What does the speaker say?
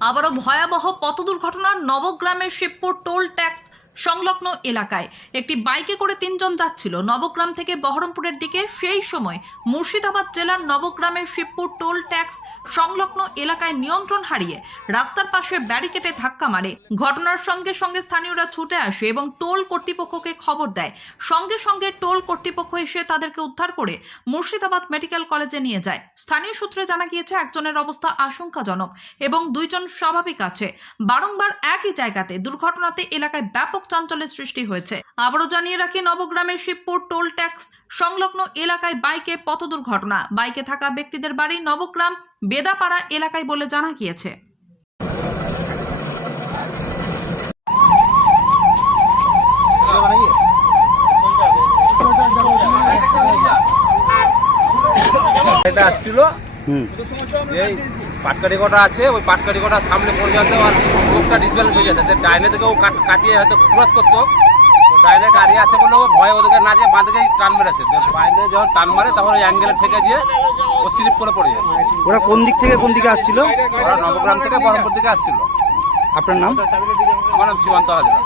আবারও ভয়াবহ পথ দুর্ঘটনা নবগ্রামের শিবপুর টোল ট্যাক্স সংলগ্ন এলাকায়। একটি বাইকে করে তিনজন যাচ্ছিল। নবগ্রাম থেকে বহরমপুরের দিকে সেই সময় মুর্শিদাবাদ জেলার নবগ্রামের শিবপুর টোল ট্যাক্স সংলগ্ন এলাকায় নিয়ন্ত্রণ হারিয়ে রাস্তার পাশে ব্যারিকেডে ধাক্কা মারে। ঘটনার সঙ্গে সঙ্গে স্থানীয়রা ছুটে আসে এবং টোল কর্তৃপক্ষকে খবর দেয়। সঙ্গে সঙ্গে টোল কর্তৃপক্ষ এসে তাদেরকে উদ্ধার করে মুর্শিদাবাদ মেডিকেল কলেজে নিয়ে যায়। স্থানীয় সূত্রে জানা গিয়েছে, একজনের অবস্থা আশঙ্কাজনক এবং দুইজন স্বাভাবিক আছে। বারংবার একই জায়গাতে দুর্ঘটনাতে এলাকায় ব্যাপক চাঞ্চল্যের সৃষ্টি হয়েছে। আবারও জানিয়ে রাখি, নবগ্রামের শিবপুর টোল ট্যাক্স সংলগ্ন এলাকায় বাইকে পথ দুর্ঘটনা বাইকে থাকা ব্যক্তিদের বাড়ি নবগ্রাম বেদাপাড়া এলাকায় বলে জানা গিয়েছে। এটা আসছিল হুম। এই পাটকারি কটা আছে ওই পাটকারি কটার সামনে পড়ে যাতে আর চোখটা ডিসব্যালেন্স হয়ে যাচ্ছে। ডাইনে থেকে ও কাটিয়ে হয়তো ক্রস করতো। ডাইনে গাড়ি আছে বলে ও ভয় ওদিকে না যে বাঁদিকে টান মেরেছে। বাইরে যখন টান মারে তখন ওই অ্যাঙ্গেলে থেকে গিয়ে ও স্লিপ করে পড়ে যাচ্ছে ওরা কোন দিক থেকে কোন দিকে আসছিল? ওরা নবগ্রাম থেকে বহরমপুর দিকে আসছিল। আপনার নাম? আমার নাম সীমান্ত হাজরা।